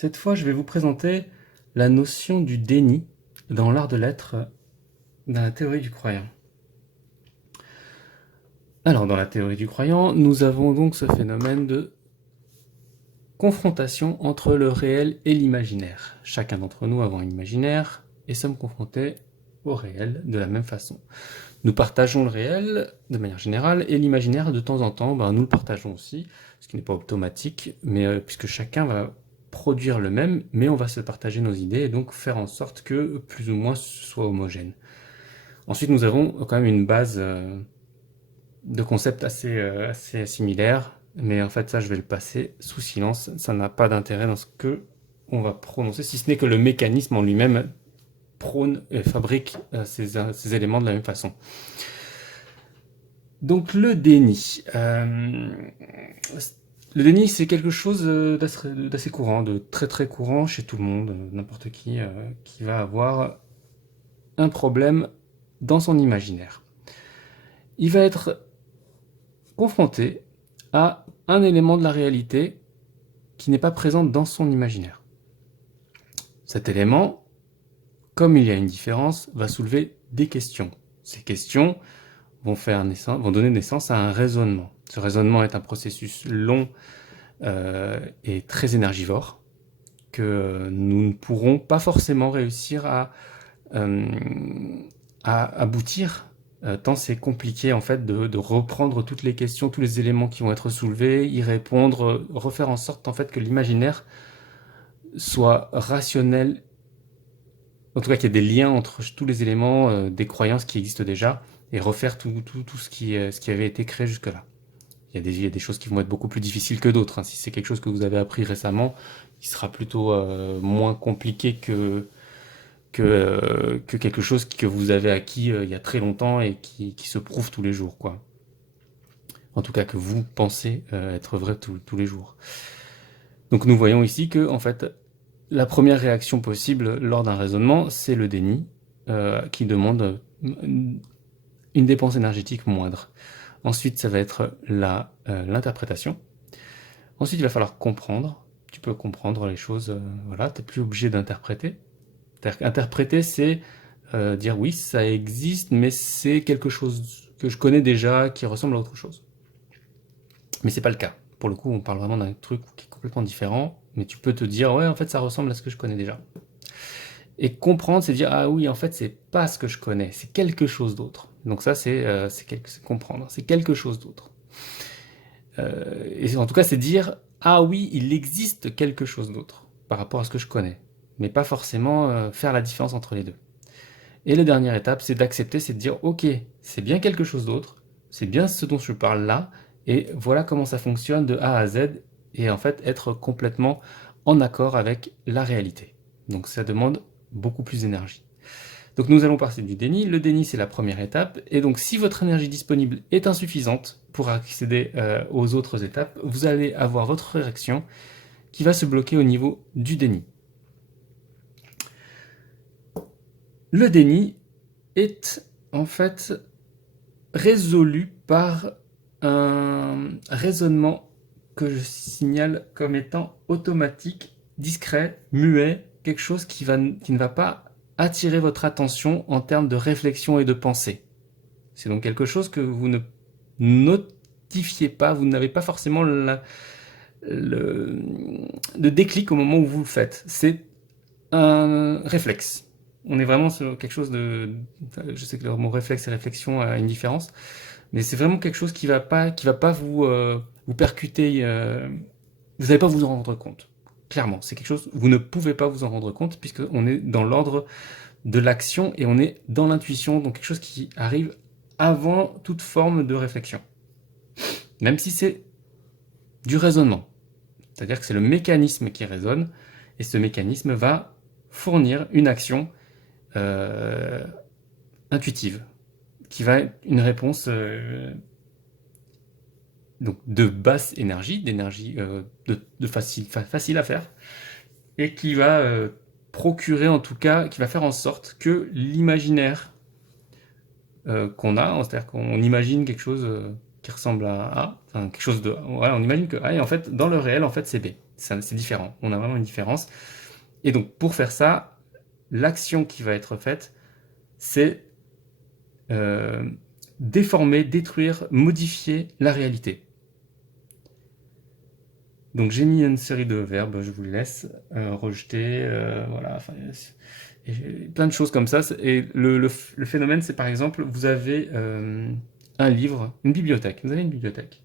Cette fois, je vais vous présenter la notion du déni dans l'art de l'être dans la théorie du croyant. Alors, dans la théorie du croyant, nous avons donc ce phénomène de confrontation entre le réel et l'imaginaire. Chacun d'entre nous avons un imaginaire et sommes confrontés au réel de la même façon. Nous partageons le réel de manière générale et l'imaginaire de temps en temps, nous le partageons aussi, ce qui n'est pas automatique, mais puisque chacun va produire le même, mais on va se partager nos idées et donc faire en sorte que plus ou moins ce soit homogène. Ensuite, nous avons quand même une base de concepts assez similaires, mais en fait ça je vais le passer sous silence, ça n'a pas d'intérêt dans ce que on va prononcer, si ce n'est que le mécanisme en lui-même prône et fabrique ces éléments de la même façon. Donc le déni. Le déni, c'est quelque chose d'assez courant, de très très courant chez tout le monde, n'importe qui va avoir un problème dans son imaginaire. Il va être confronté à un élément de la réalité qui n'est pas présent dans son imaginaire. Cet élément, comme il y a une différence, va soulever des questions. Ces questions vont donner naissance à un raisonnement. Ce raisonnement est un processus long et très énergivore que nous ne pourrons pas forcément réussir à aboutir, tant c'est compliqué en fait de reprendre toutes les questions, tous les éléments qui vont être soulevés, y répondre, refaire en sorte en fait que l'imaginaire soit rationnel, en tout cas qu'il y ait des liens entre tous les éléments des croyances qui existent déjà, et refaire tout ce qui avait été créé jusque-là. Il y a des choses qui vont être beaucoup plus difficiles que d'autres, hein. Si c'est quelque chose que vous avez appris récemment, il sera plutôt moins compliqué que quelque chose que vous avez acquis il y a très longtemps et qui se prouve tous les jours, quoi. En tout cas que vous pensez être vrai tous les jours. Donc nous voyons ici que en fait la première réaction possible lors d'un raisonnement, c'est le déni qui demande une dépense énergétique moindre. Ensuite, ça va être l'interprétation. Ensuite, il va falloir comprendre. Tu peux comprendre les choses, voilà, tu n'es plus obligé d'interpréter. Interpréter, c'est dire oui, ça existe, mais c'est quelque chose que je connais déjà, qui ressemble à autre chose. Mais c'est pas le cas. Pour le coup, on parle vraiment d'un truc qui est complètement différent, mais tu peux te dire, ouais, en fait, ça ressemble à ce que je connais déjà. Et comprendre, c'est dire, ah oui, en fait, c'est pas ce que je connais, c'est quelque chose d'autre. Donc ça, c'est comprendre, c'est quelque chose d'autre. Et en tout cas, c'est dire, ah oui, il existe quelque chose d'autre par rapport à ce que je connais, mais pas forcément faire la différence entre les deux. Et la dernière étape, c'est d'accepter, c'est de dire, ok, c'est bien quelque chose d'autre, c'est bien ce dont je parle là, et voilà comment ça fonctionne de A à Z, et en fait être complètement en accord avec la réalité. Donc ça demande beaucoup plus d'énergie. Donc nous allons passer du déni. Le déni, c'est la première étape, et donc si votre énergie disponible est insuffisante pour accéder aux autres étapes, vous allez avoir votre réaction qui va se bloquer au niveau du déni. Le déni est en fait résolu par un raisonnement que je signale comme étant automatique, discret, muet, quelque chose qui ne va pas attirer votre attention en termes de réflexion et de pensée. C'est donc quelque chose que vous ne notifiez pas, vous n'avez pas forcément le déclic au moment où vous le faites. C'est un réflexe. On est vraiment sur quelque chose de... Je sais que le mot réflexe et réflexion a une différence, mais c'est vraiment quelque chose qui va pas vous percuter. Vous n'allez pas vous en rendre compte. Clairement, c'est quelque chose, vous ne pouvez pas vous en rendre compte, puisqu'on est dans l'ordre de l'action et on est dans l'intuition, donc quelque chose qui arrive avant toute forme de réflexion. Même si c'est du raisonnement. C'est-à-dire que c'est le mécanisme qui résonne, et ce mécanisme va fournir une action intuitive, qui va être une réponse donc de basse énergie, d'énergie facile à faire, et qui va procurer en tout cas, qui va faire en sorte que l'imaginaire qu'on a, c'est-à-dire qu'on imagine quelque chose qui ressemble à A, enfin quelque chose de... Voilà, on imagine que A, et en fait, dans le réel, en fait, c'est B. C'est différent. On a vraiment une différence. Et donc, pour faire ça, l'action qui va être faite, c'est déformer, détruire, modifier la réalité. Donc j'ai mis une série de verbes, je vous les laisse, rejeter, voilà, enfin, et plein de choses comme ça. Et le phénomène, c'est par exemple, vous avez un livre, une bibliothèque, vous avez une bibliothèque.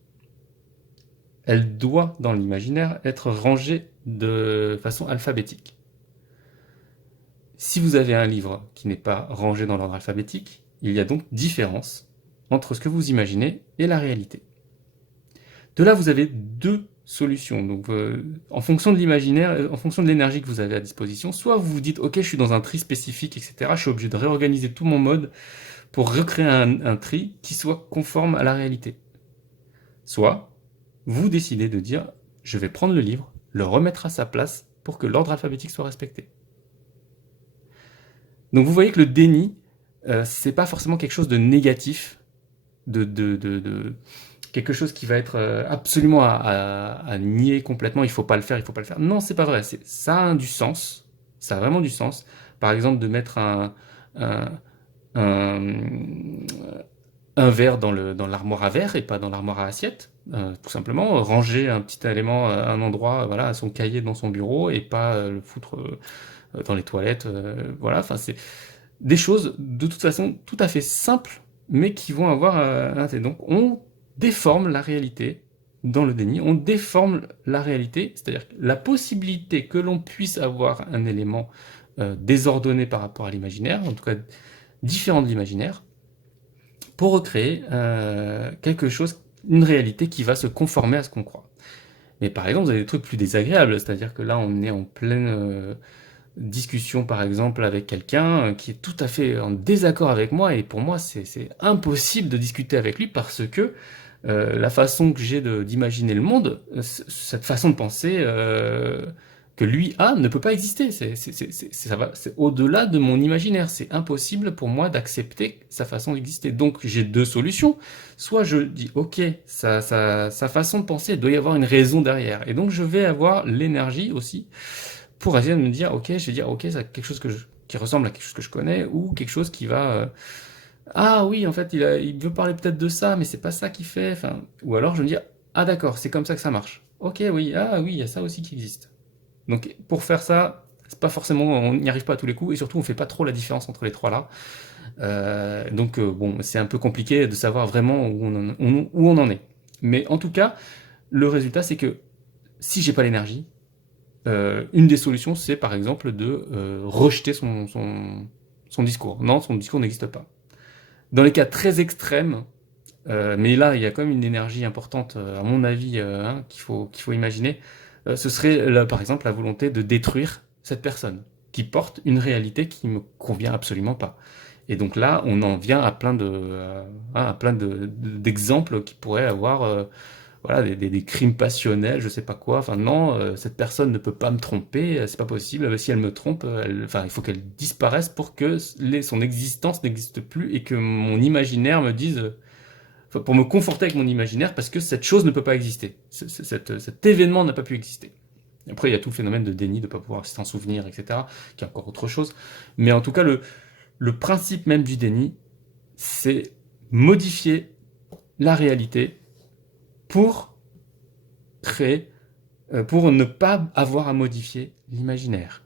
Elle doit, dans l'imaginaire, être rangée de façon alphabétique. Si vous avez un livre qui n'est pas rangé dans l'ordre alphabétique, il y a donc différence entre ce que vous imaginez et la réalité. De là, vous avez deux solutions. Donc, en fonction de l'imaginaire, en fonction de l'énergie que vous avez à disposition, soit vous vous dites, ok, je suis dans un tri spécifique, etc. Je suis obligé de réorganiser tout mon mode pour recréer un tri qui soit conforme à la réalité. Soit, vous décidez de dire, je vais prendre le livre, le remettre à sa place pour que l'ordre alphabétique soit respecté. Donc, vous voyez que le déni, c'est pas forcément quelque chose de négatif, quelque chose qui va être absolument à nier complètement, il faut pas le faire, il faut pas le faire. Non, c'est pas vrai, ça a du sens, ça a vraiment du sens. Par exemple, de mettre un, un verre dans l'armoire à verre et pas dans l'armoire à assiette. Tout simplement, ranger un petit élément à un endroit, voilà, son cahier dans son bureau et pas le foutre dans les toilettes. Voilà, enfin, c'est des choses de toute façon tout à fait simples, mais qui vont avoir un intérêt. Donc, on déforme la réalité dans le déni, on déforme la réalité, c'est-à-dire la possibilité que l'on puisse avoir un élément désordonné par rapport à l'imaginaire, en tout cas différent de l'imaginaire, pour recréer quelque chose, une réalité qui va se conformer à ce qu'on croit. Mais par exemple, vous avez des trucs plus désagréables, c'est-à-dire que là, on est en pleine discussion, par exemple, avec quelqu'un qui est tout à fait en désaccord avec moi, et pour moi, c'est impossible de discuter avec lui parce que la façon que j'ai d'imaginer le monde, cette façon de penser que lui a ne peut pas exister. C'est au-delà de mon imaginaire. C'est impossible pour moi d'accepter sa façon d'exister. Donc j'ai deux solutions. Soit je dis, ok, sa façon de penser, il doit y avoir une raison derrière. Et donc je vais avoir l'énergie aussi pour essayer de me dire, ok, je vais dire, ok, c'est quelque chose qui ressemble à quelque chose que je connais, ou quelque chose qui va... ah oui, en fait, il veut parler peut-être de ça, mais c'est pas ça qu'il fait. Enfin, ou alors je me dis, ah d'accord, c'est comme ça que ça marche. Ok, oui, ah oui, il y a ça aussi qui existe. Donc pour faire ça, c'est pas forcément, on n'y arrive pas à tous les coups, et surtout on fait pas trop la différence entre les trois là. Donc bon, c'est un peu compliqué de savoir vraiment où on en est. Mais en tout cas, le résultat c'est que si j'ai pas l'énergie, une des solutions c'est par exemple de rejeter son discours. Non, son discours n'existe pas. Dans les cas très extrêmes, mais là il y a quand même une énergie importante, à mon avis, hein, qu'il faut imaginer. Ce serait là, par exemple la volonté de détruire cette personne qui porte une réalité qui me convient absolument pas. Et donc là, on en vient à d'exemples qui pourraient avoir voilà, des crimes passionnels, je sais pas quoi. Enfin non, cette personne ne peut pas me tromper, c'est pas possible. Si elle me trompe, enfin, il faut qu'elle disparaisse pour que son existence n'existe plus et que mon imaginaire me dise, enfin, pour me conforter avec mon imaginaire, parce que cette chose ne peut pas exister. Cet événement n'a pas pu exister. Après, il y a tout le phénomène de déni, de ne pas pouvoir s'en souvenir, etc., qui est encore autre chose. Mais en tout cas, le principe même du déni, c'est modifier la réalité pour créer, pour ne pas avoir à modifier l'imaginaire.